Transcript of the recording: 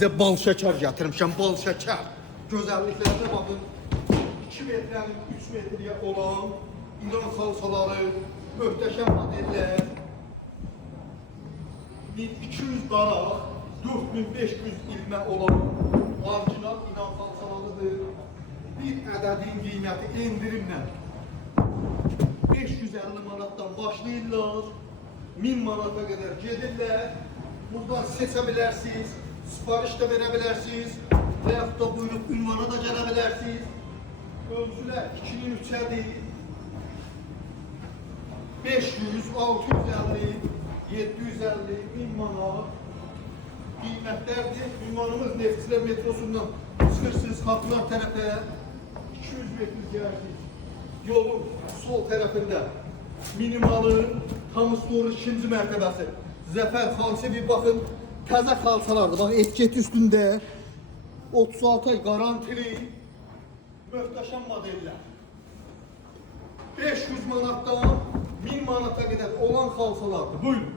Size bal şeker getirmişim, bal şeker. Güzelliklerine bakın. 2 metrenin 3 metreye olan İran salsaları, möhtəşəm modeller. 1200 daraq, 4500 ilmə olan orijinal İran salsalarıdır. Bir ədədin qiyməti endirimlə 550 manatdan başlayırlar, 1000 manata kadar gedirlər. Buradan seçə bilərsiniz, sipariş də verə bilərsiniz, və yaxud da buyurub ünvana da gələ bilərsiniz. Ölçülər 2'nin 3'ədir. 500, 650, 750, 1000 manat qiymətlərdir. Ünvanımız Neftçilər metrosundan çıxırsınız Xalqlar tərəfə, 200 metr gəlirsiniz. Yolun sol tərəfində minimalı tam store 2-ci mərtəbəsi Zəfər xalça bir baxın, təzə xalçalardır. Bax etiket üstündə 36 ay garantili möhtəşəm modeller. 500 manatdan 1000 manata qədər olan xalçalardır. Buyurun.